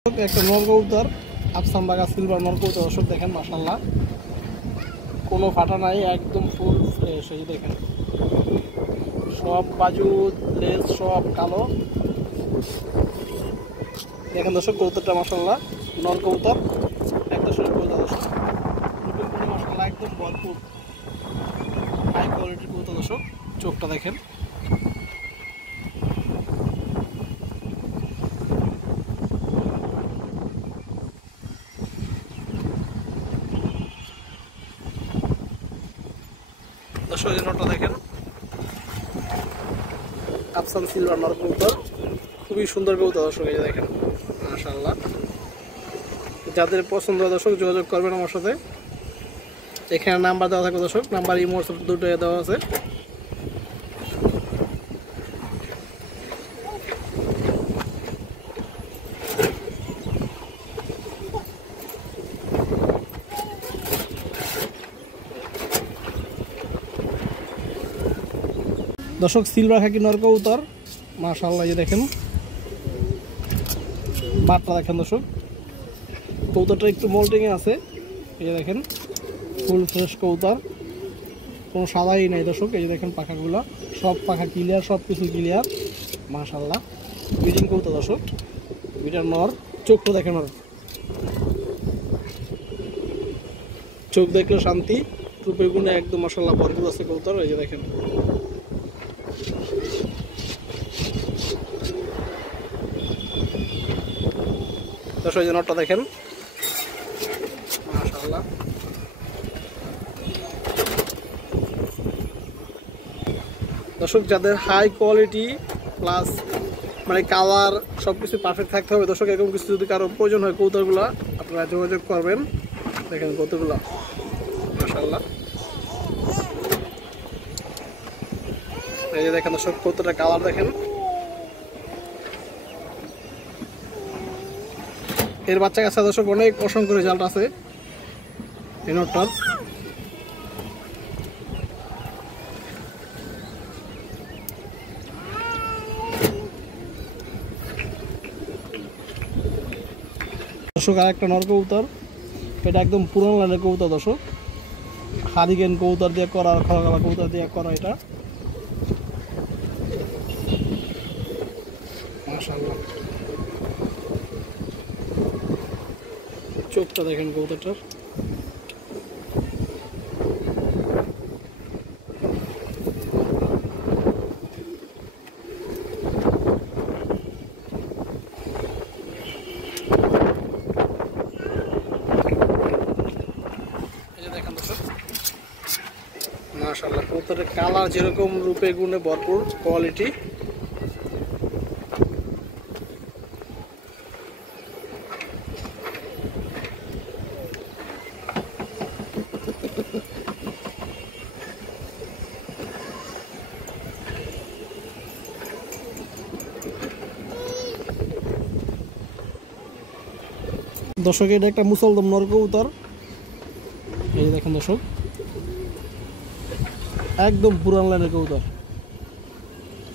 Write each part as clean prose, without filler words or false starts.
একটা নর কবুতর আফসান বাগা সিলভার নর কবুতর দর্শক দেখেন মাশাআল্লাহ কোনো ফাটা নাই একদম ফুল ফ্রেশ এই দেখেন সব বাজু লেজ সব কালো দেখেন দর্শক কবুতরটা মাশাআল্লাহ নর কবুতর একটা শুরু কবুতর দর্শক মাশাআল্লাহ একদম ভরপুর হাই কোয়ালিটির কবুতর দর্শক চোখটা দেখেন দর্শক এই নটটা দেখেন আফসান সিলভার নর কবুতর খুবই সুন্দর কবুতর দর্শক এই দেখেন মাশাআল্লাহ যাদের পছন্দ দর্শক যোগাযোগ করবেন আমার সাথে এখানে নাম্বার দেওয়া থাকবে দর্শক নাম্বার ইমো দুটো দেওয়া আছে দর্শক সিলভার খাকি নর কবুতর মাশাআল্লাহ এই দেখেন বাটটা দেখেন দর্শক কবুতরটা একটু মোল্টিং এ আছে এই যে দেখেন ফুল ফ্রেশ কবুতর কোনো সাদাই নাই দর্শক এই যে দেখেন পাখাগুলো সব পাখা ক্লিয়ার সব কিছু ক্লিয়ার মাশাআল্লাহ ব্রিডিং কবুতর দর্শক বিটার নর চোখটা দেখেন ওর চোখ দেখলে শান্তি রূপে গুণে একদম মাশাআল্লাহ ভরপুর আছে কবুতর এই যে দেখেন দর্শক এই নটটা দেখেন মাশাআল্লাহ দর্শক যাদের হাই কোয়ালিটি প্লাস মানে কালার সবকিছু পারফেক্ট থাকতে হবে দর্শক এরকম কিছু যদি কারো প্রয়োজন হয় কবুতরগুলো আপনারা যোগাযোগ করবেন দেখেন কবুতরগুলো মাশাআল্লাহ এই যে দেখেন দর্শক কবুতরটা কালার দেখেন এর বাচ্চা কাছে দর্শক অনেক অসংখ্য রেজাল্ট আছে এই নটটার দর্শক আর একটা নর কবুতর এটা একদম পুরান লাইনের কবুতর দর্শক হারিকেন কবুতর দিয়ে করা খড়গলা কবুতর দিয়ে করা এটা মাশাআল্লাহ চোখটা দেখেন কবুতরটার মাশাআল্লাহ কবুতরের কালার যেরকম রূপে গুণে ভরপুর কোয়ালিটি দর্শক এটা একটা মুসলদম নর কবুতর এই দেখেন দর্শক একদম পুরান লাইনের কবুতর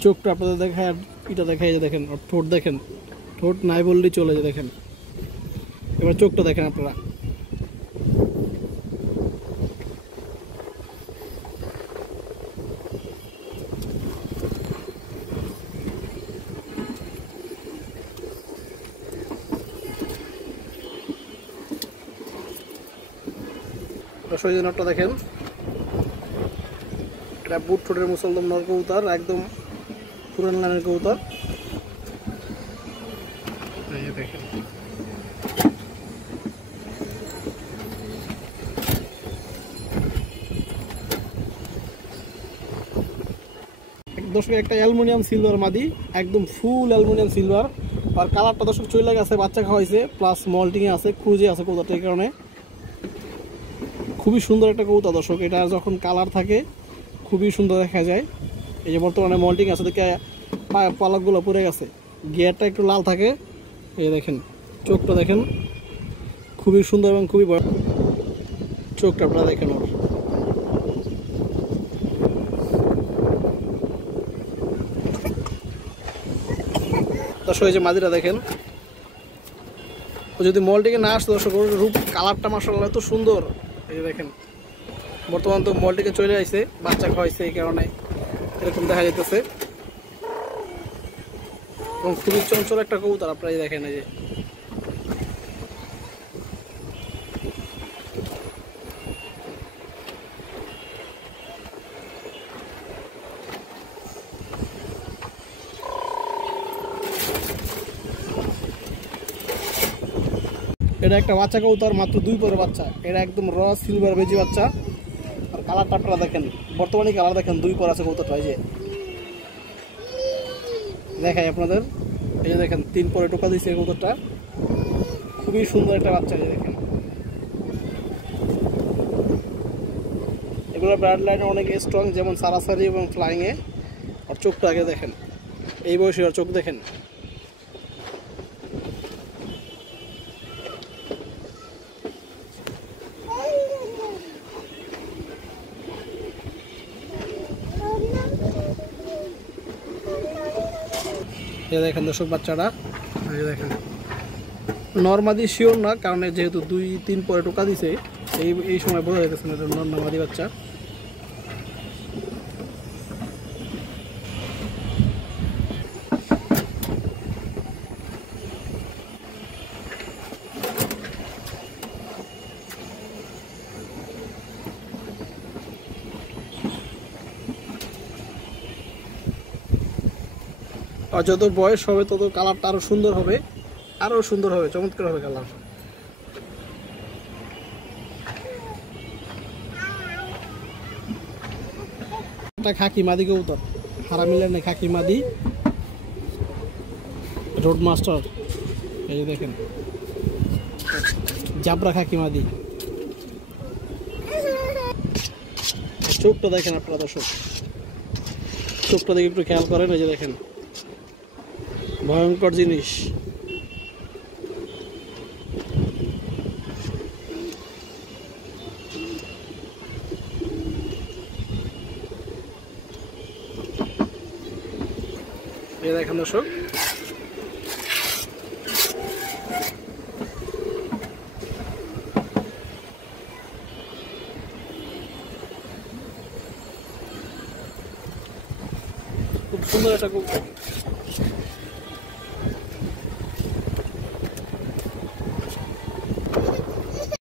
চোখটা আপনাদের দেখায় আর এটা দেখায় যে দেখেন ঠোঁট দেখেন ঠোঁট নাই বললেই চলে যায় দেখেন এবার চোখটা দেখেন আপনারা নটটা দেখেন এটা বুট ঠোঁটের মুসলদম নর কবুতর একদম পুরান লাইনের কবুতর দেখেন দর্শক একটা অ্যালুমিনিয়াম সিলভার মাদি একদম ফুল অ্যালুমিনিয়াম সিলভার আর কালারটা দর্শক চলে গেছে বাচ্চা খাওয়াইছে প্লাস মল্টিংয়ে আছে ক্রুজে আছে কবুতরটা এই কারণে খুবই সুন্দর একটা কবুতর দর্শক এটা যখন কালার থাকে খুবই সুন্দর দেখা যায় এই যে বর্তমানে মল্টিং আছে দেখে পালকগুলো পড়ে গেছে গিয়ারটা একটু লাল থাকে এই দেখেন চোখটা দেখেন খুবই সুন্দর এবং খুবই বড় চোখটা আপনারা দেখেন ওর দর্শক এই যে মাদিরা দেখেন ও যদি মলটিকে না আসতো দর্শক, ওর রূপ কালারটা মাশাআল্লাহ এত সুন্দর। এই যে দেখেন বর্তমান তো মলটিকে চলে আসছে, বাচ্চা খাওয়াইছে, এই কারণে এরকম দেখা যাইতেছে। এবং খুবই চঞ্চল একটা কবুতর, আপনারা দেখেন। এই যে এটা একটা বাচ্চা কবুতর, মাত্র 2 পরের বাচ্চা। এটা একদম র সিলভার বেজি বাচ্চা। আর কালারটা আপনারা দেখেন, বর্তমানে কালার দেখেন 2 পর আছে কবুতরটা। এই যে দেখাই আপনাদের, এই যে দেখেন 3 পরে টোকা দিয়েছে কবুতরটা, খুবই সুন্দর একটা বাচ্চা। এই যে দেখেন এগুলো ব্রাড লাইনে অনেক স্ট্রং, যেমন সারাসারি এবং ফ্লাইংয়ে। আর চোখটা আগে দেখেন, এই বয়সে আর চোখ দেখেন। এই দেখেন দর্শক বাচ্চাটা, এই দেখেন নর্মাদি শিওর না, কারণ যেহেতু 2-3 পরে টোকা দিছে, এই সময় বোঝা যাইতেছে না এটা নর্মাদি বাচ্চা। আর যত বয়স হবে তত কালারটা আরো সুন্দর হবে, আরো সুন্দর হবে, চমৎকার হবে কালার। একটা খাকি মাদি কবুতর, হারামিলের নেই, খাকি মাদি রোড মাস্টার। এই যে দেখেন জাবরা খাকি মাদি। চোখটা দেখেন আপনারা দর্শক, চোখটা দেখে একটু খেয়াল করেন। এই যে দেখেন ভয়ঙ্কর জিনিস। এই দেখেন দর্শক খুব সুন্দর একটা কবুতর।